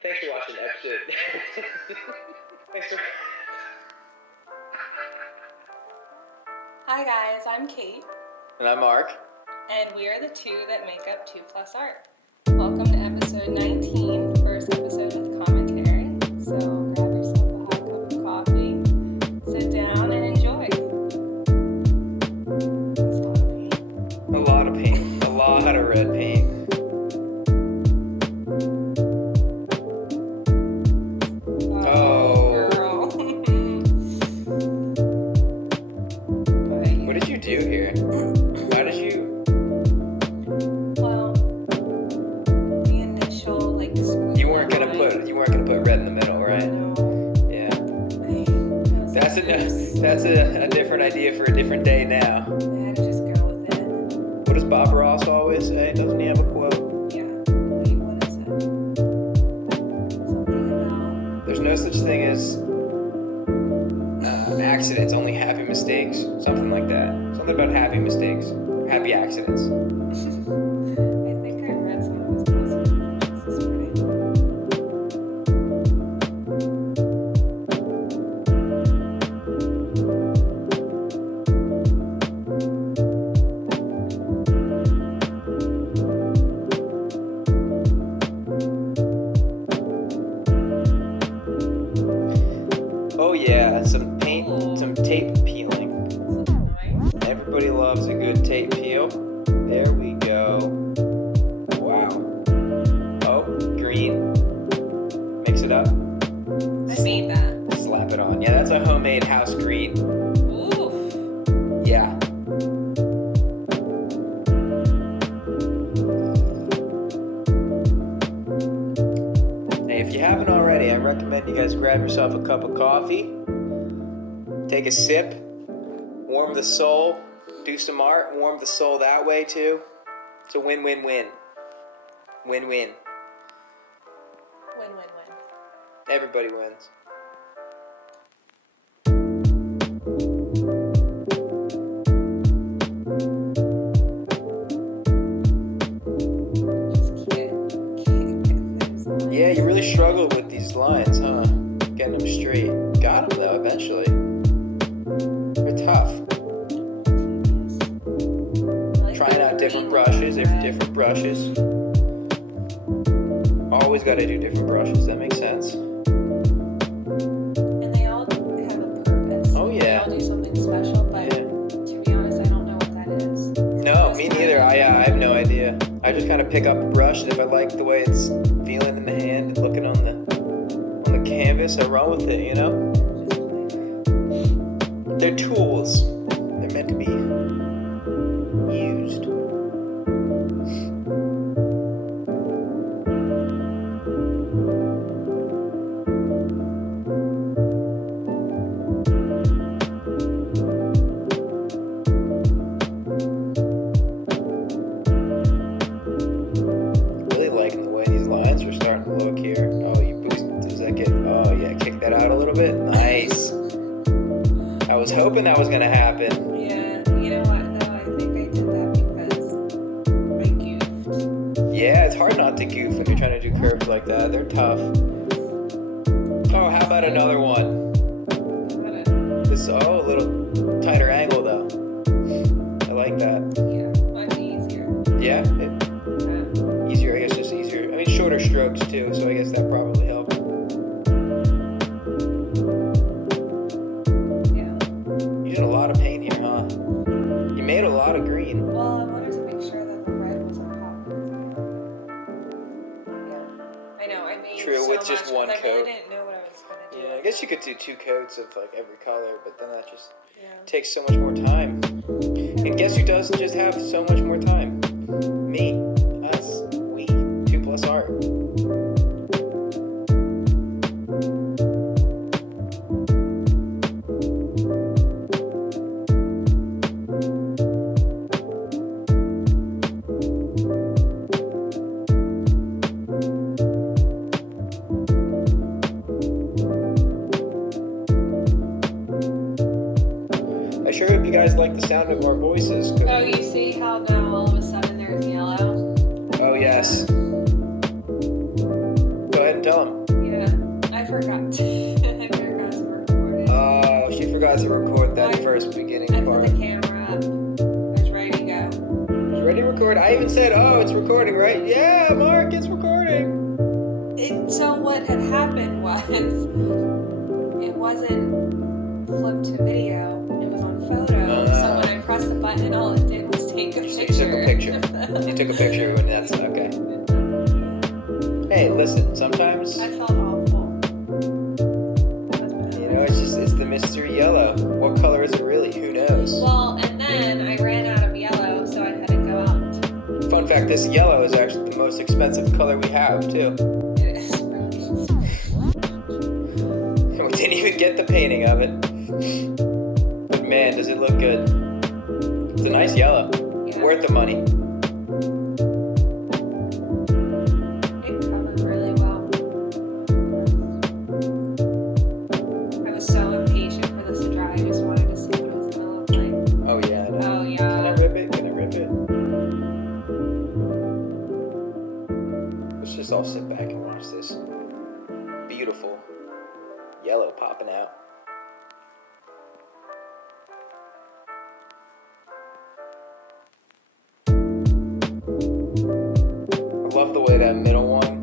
Thanks for watching the episode. Thanks for... Hi guys, I'm Kate. And I'm Mark. And we are the two that make up 2 Plus Art. Welcome to episode 19, first episode with commentary. So grab yourself a hot cup of coffee, sit down and enjoy. That's a lot of paint. A lot of red paint. Do here? How did you? Well, the initial You weren't gonna put red in the middle, right? No. Yeah. That's a different idea for a different day now. I had to just go with it. What does Bob Ross always say? Doesn't he have a quote? Yeah. Wait, what is it? Something about. There's no such thing as accidents, only happy mistakes. Something like that. Something about happy mistakes. Happy accidents. I think I read some of his posts this morning. Oh yeah, some paint, some tape peeling. Everybody loves a good tape peel. There we go. Wow. Oh, green. Mix it up. I made that. Slap it on. Yeah, that's a homemade house green. Ooh. Yeah. Hey, if you haven't already, I recommend you guys grab yourself a cup of coffee, take a sip, warm the soul, do some art, warm the soul that way too. It's a win-win-win. Win-win. Win-win-win. Everybody wins. Just can't get this on. Yeah, you really struggled with these lines, huh? Getting them straight. Got them though, eventually. They're tough. Trying out different brushes, different brushes. Always gotta do different brushes, that makes sense. And they have a purpose. Oh yeah. They all do something special, but to be honest, I don't know what that is. No, me neither. I have no idea. I just kind of pick up a brush, and if I like the way it's feeling in the hand and looking on the canvas, I run with it, you know? They're tools. They're meant to be used. Really liking the way these lines are starting to look here. Oh, you boost. Does that get? Oh yeah, kick that out a little bit. Nice. I was hoping that was gonna happen. Yeah, you know what though? I think I did that because I goofed. Yeah, it's hard not to goof when you're trying to do curves like that. They're tough. Oh, how about another one? This a little tighter angle though. I like that. Yeah, much easier. Yeah, easier. I guess just easier. I mean, shorter strokes too, so I guess that probably helped. You did a lot of paint here, huh? You made a lot of green. Well, I wanted to make sure that the red wasn't hot. Yeah, I know. I made True, so with just much, one but I coat. really didn't know what I was gonna do. Yeah, I guess you could do 2 coats of like every color, but then that just Yeah. takes so much more time. And guess who doesn't just have so much more time? Me, us, we, 2 Plus Art. I sure hope you guys like the sound of our voices. Oh, you see how now all of a sudden there's yellow? Oh yes. Go ahead and tell him. Yeah, I forgot to, I forgot to record it. Oh, she forgot to record that first beginning I part. put the camera up. I was ready to go. Ready to record? I even said, oh, it's recording, right? Yeah, Mark, it's recording. So what had happened was, it wasn't flipped to video, it was on photo. So when I pressed the button, all it did was take a picture. You took a picture. You took a picture when that's okay. Hey, listen, sometimes, I felt awful. you know, it's the mystery yellow. What color is it really? Who knows? Well, and then I ran out of yellow, so I had to go out. Fun fact, this yellow is actually the most expensive color we have, too. It is really And we didn't even get the painting of it. But man, does it look good. It's a nice yellow. Yeah. Worth the money. It covered really well. I was so impatient for this to dry. I just wanted to see what it was going to look like. Oh yeah, I know. Oh, Can I yeah. rip it? Can I rip it? Let's just all sit back and watch this beautiful yellow popping out. I love the way that middle one